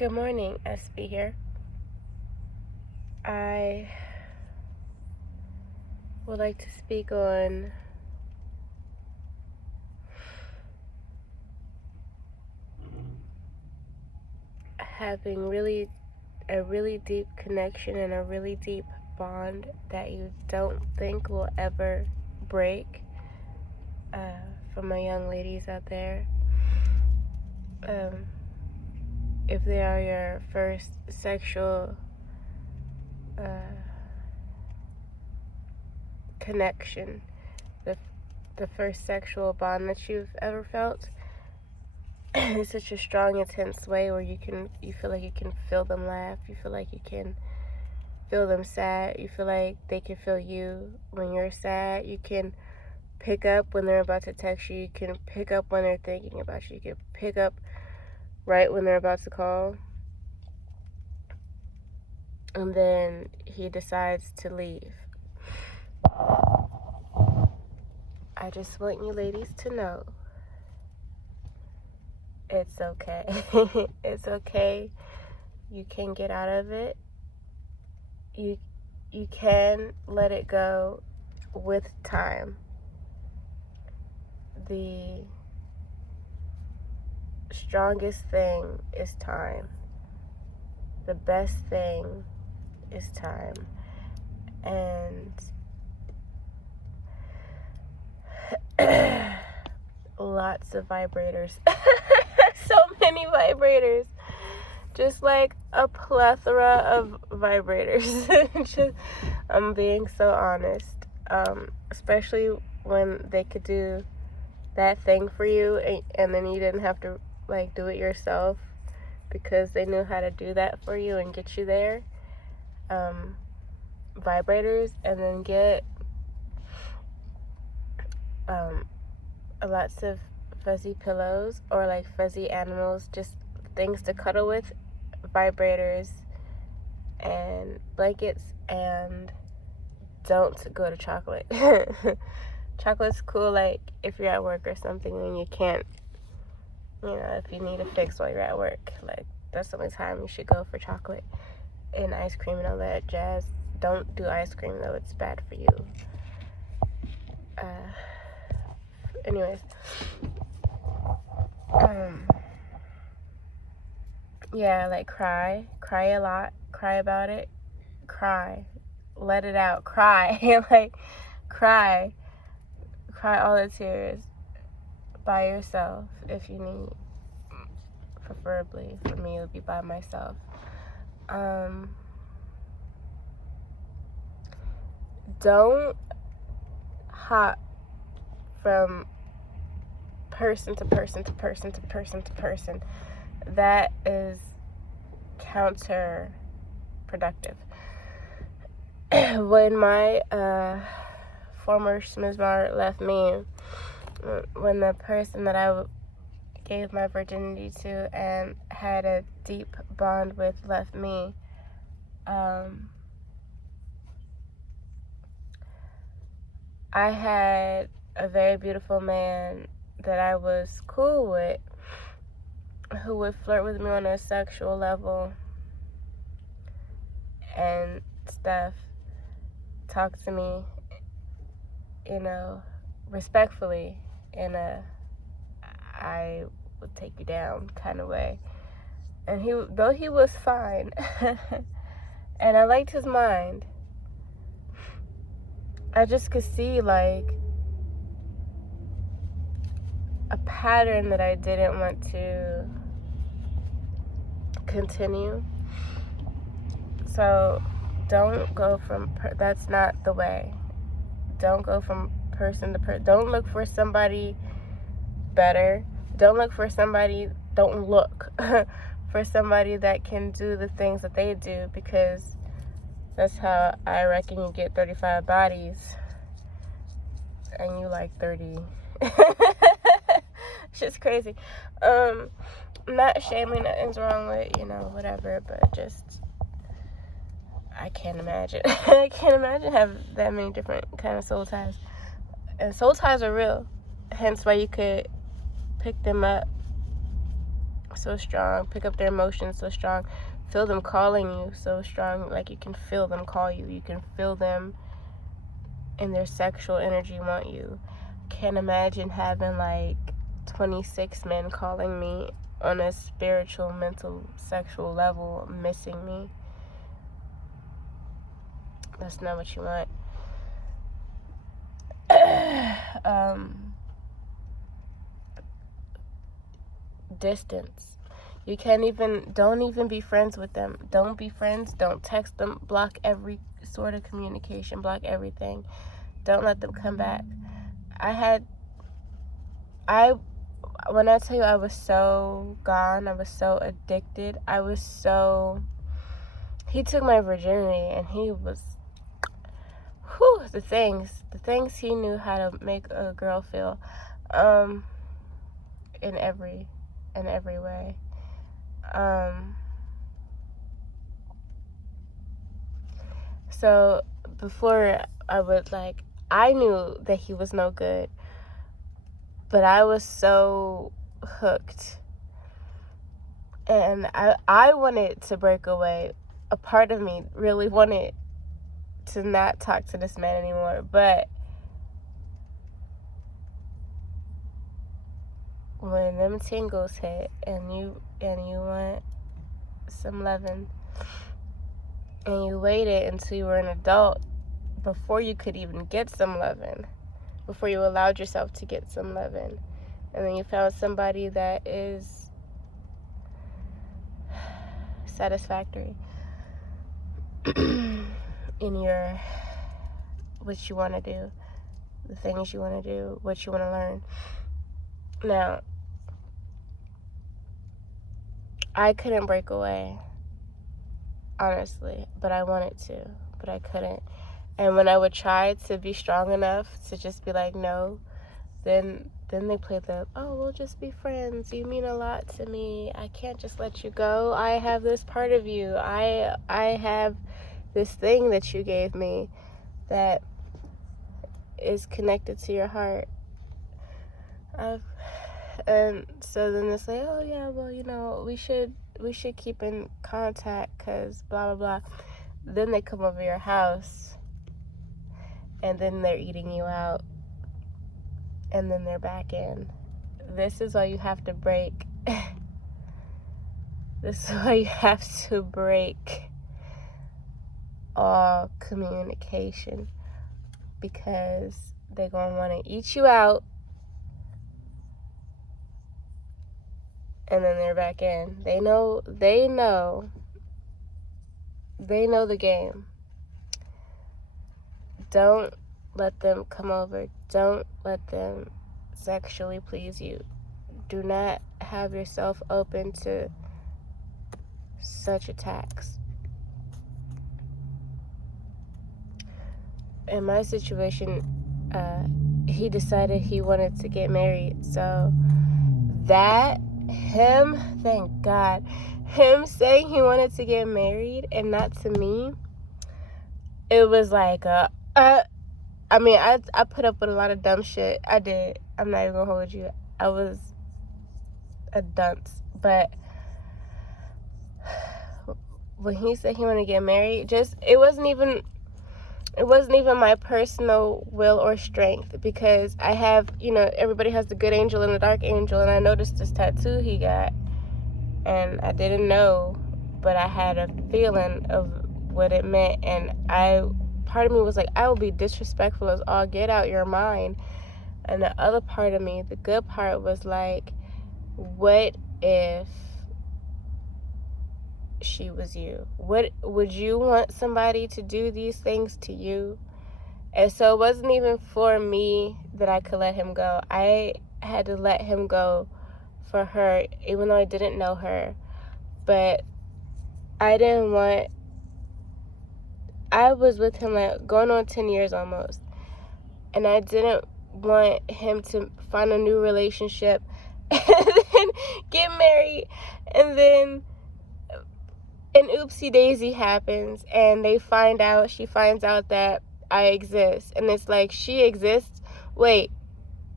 Good morning, SB here. I would like to speak on having a really deep connection and a really deep bond that you don't think will ever break. For my young ladies out there, if they are your first sexual connection, the first sexual bond that you've ever felt, in such a strong, intense way where you feel like you can feel them laugh, you feel like you can feel them sad, you feel like they can feel you when you're sad, you can pick up when they're about to text you, you can pick up when they're thinking about you, you can pick up right when they're about to call, and then he decides to leave. I just want you ladies to know it's okay. It's okay. You can get out of it. You can let it go with time. The strongest thing is time. The best thing is time. And lots of vibrators. So many vibrators. Just like a plethora of vibrators. I'm being so honest. Especially when they could do that thing for you and then you didn't have to do it yourself because they knew how to do that for you and get you there. Vibrators, and then get lots of fuzzy pillows or fuzzy animals, just things to cuddle with, vibrators and blankets, and don't go to chocolate. Chocolate's cool if you're at work or something and you can't, if you need a fix while you're at work, that's the only time you should go for chocolate and ice cream and all that jazz. Don't do ice cream though, it's bad for you. Anyways, yeah, cry a lot, cry about it, cry, let it out, cry, cry all the tears by yourself if you need. Preferably for me, it would be by myself. Don't hop from person to person to person to person to person. That is counterproductive. When my former schmizmar left me, when the person that I gave my virginity to and had a deep bond with left me, I had a very beautiful man that I was cool with who would flirt with me on a sexual level and stuff, talk to me, respectfully in a I would take you down kind of way. And though he was fine and I liked his mind, I just could see a pattern that I didn't want to continue. So don't go from that's not the way. Don't go from person to person. Don't look for somebody better. Don't look for somebody that can do the things that they do, because that's how I reckon you get 35 bodies and you like 30. It's just crazy. Not shaming, nothing's wrong with, whatever, but just I can't imagine. I can't imagine having that many different kind of soul ties. And soul ties are real. Hence why you could pick them up so strong, pick up their emotions so strong, feel them calling you so strong, like you can feel them call you, you can feel them in their sexual energy want you. Can't imagine having like 26 men calling me on a spiritual, mental, sexual level, missing me. That's not what you want. Distance. You don't even be friends with them. Don't be friends. Don't text them. Block every sort of communication. Block everything. Don't let them come back. When I tell you I was so gone, I was so addicted, he took my virginity, and he was, the things he knew how to make a girl feel, in every way. So before I knew that he was no good, but I was so hooked, and I wanted to break away. A part of me really wanted to not talk to this man anymore, but when them tingles hit and you want some loving, and you waited until you were an adult before you could even get some loving, before you allowed yourself to get some loving, and then you found somebody that is satisfactory in what you want to do, the things you want to do, what you want to learn. Now, I couldn't break away, honestly, but I wanted to, but I couldn't. And when I would try to be strong enough to just be like, no, then they play we'll just be friends. You mean a lot to me. I can't just let you go. I have this part of you. I have this thing that you gave me that is connected to your heart. And so then they say, oh yeah, well, we should keep in contact because blah, blah, blah. Then they come over your house, and then they're eating you out, and then they're back in. This is why you have to break. This is why you have to break all communication, because they're going to want to eat you out, and then they're back in. They know the game. Don't let them come over. Don't let them sexually please you. Do not have yourself open to such attacks. In my situation, he decided he wanted to get married. So thank God, him saying he wanted to get married and not to me, it was like I put up with a lot of dumb shit. I did. I'm not even gonna hold you. I was a dunce. But when he said he wanted to get married, it wasn't even my personal will or strength, because I have, everybody has the good angel and the dark angel, and I noticed this tattoo he got, and I didn't know, but I had a feeling of what it meant, and part of me was like, I will be disrespectful as all get out your mind, and the other part of me, the good part, was like, what if she was you? What would you want somebody to do these things to you? And so it wasn't even for me that I could let him go. I had to let him go for her, even though I didn't know her. But I was with him like going on 10 years almost, and I didn't want him to find a new relationship and then get married, and then an oopsie daisy happens, and she finds out that I exist, and it's like, she exists? Wait,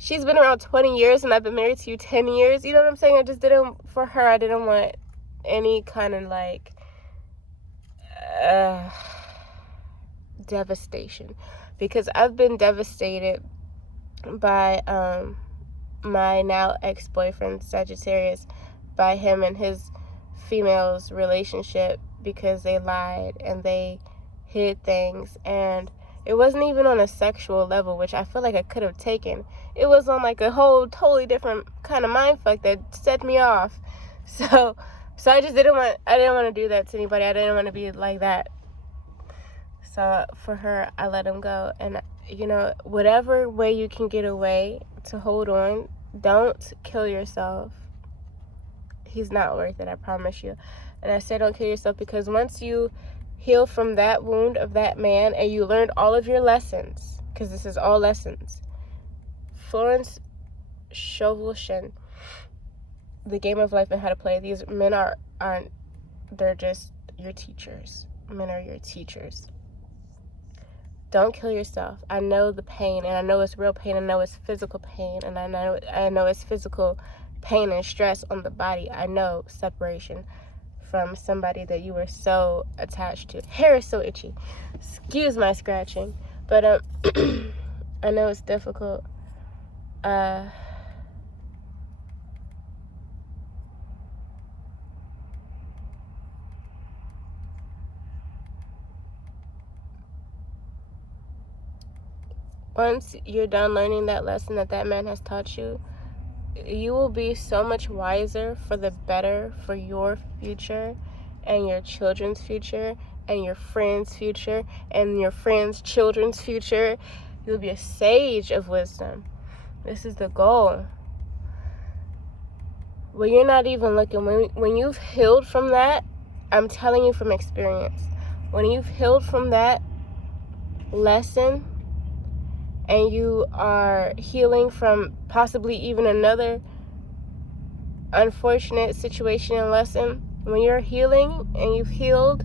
she's been around 20 years and I've been married to you 10 years. You know what I'm saying? I just didn't, for her, I didn't want any kind of like devastation, because I've been devastated by my now ex-boyfriend Sagittarius, by him and his female's relationship, because they lied and they hid things, and it wasn't even on a sexual level, which I feel like I could have taken. It was on like a whole totally different kind of mindfuck that set me off. So I just didn't want to do that to anybody. I didn't want to be like that. So for her, I let him go. And you know, whatever way you can get away to hold on, don't kill yourself. He's not worth it, I promise you. And I say don't kill yourself because once you heal from that wound of that man and you learned all of your lessons, because this is all lessons. Florence Scovel, The Game of Life and How to Play. These men aren't, they're just your teachers. Men are your teachers. Don't kill yourself. I know the pain, and I know it's real pain. I know it's physical pain, and I know it's physical pain and stress on the body. I know separation from somebody that you were so attached to. Hair is so itchy. Excuse my scratching, but I know it's difficult. Once you're done learning that lesson that man has taught you, you will be so much wiser for the better for your future and your children's future and your friends' future and your friends' children's future. You'll be a sage of wisdom. This is the goal. When you're not even looking, when you've healed from that, I'm telling you from experience, when you've healed from that lesson and you are healing from possibly even another unfortunate situation and lesson, when you're healing and you've healed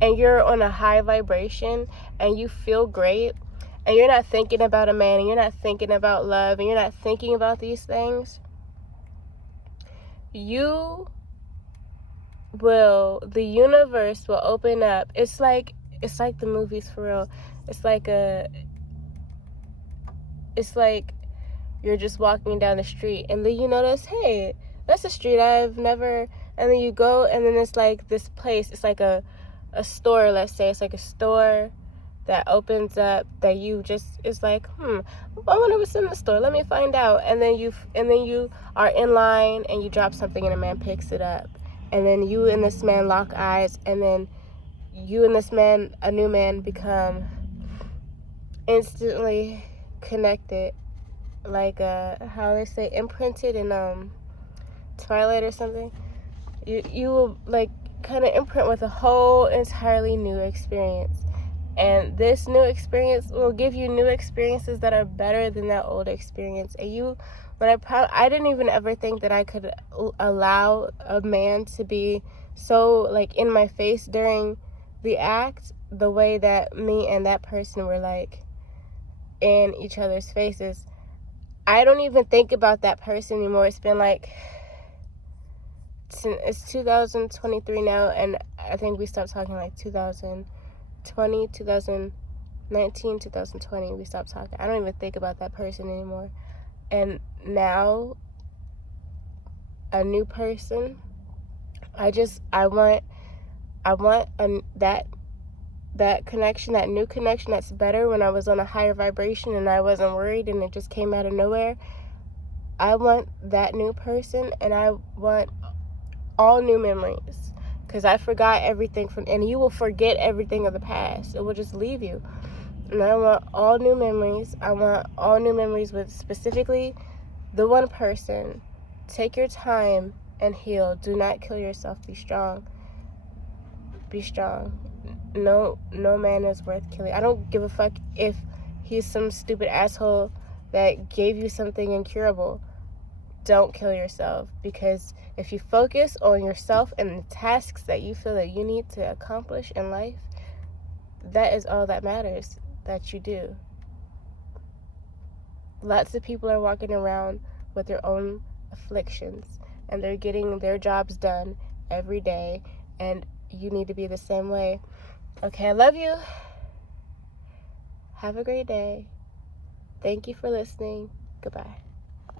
and you're on a high vibration and you feel great and you're not thinking about a man and you're not thinking about love and you're not thinking about these things, the universe will open up. It's like the movies, for real. It's like you're just walking down the street and then you notice, hey, that's a street I've never, and then you go and then it's like this place, it's like a store, let's say. It's like a store that opens up that you just, it's like, I wonder what's in the store, let me find out. And then you are in line and you drop something and a man picks it up. And then you and this man lock eyes, and then you and this man, a new man, become instantly connected, like how they say imprinted in Twilight or something. You will like kind of imprint with a whole entirely new experience, and this new experience will give you new experiences that are better than that old experience. And I didn't even ever think that I could allow a man to be so like in my face during the act, the way that me and that person were like in each other's faces. I don't even think about that person anymore. It's been like, it's 2023 now, and I think we stopped talking like 2020, 2019, 2020, we stopped talking. I don't even think about that person anymore. And now, a new person, I want that connection, that new connection that's better when I was on a higher vibration and I wasn't worried and it just came out of nowhere. I want that new person, and I want all new memories, because I forgot everything and you will forget everything of the past. It will just leave you. And I want all new memories. I want all new memories with specifically the one person. Take your time and heal. Do not kill yourself. Be strong. Be strong. No man is worth killing. I don't give a fuck if he's some stupid asshole that gave you something incurable. Don't kill yourself, because if you focus on yourself and the tasks that you feel that you need to accomplish in life, that is all that matters that you do. Lots of people are walking around with their own afflictions, and they're getting their jobs done every day, and you need to be the same way. Okay, I love you. Have a great day. Thank you for listening. Goodbye.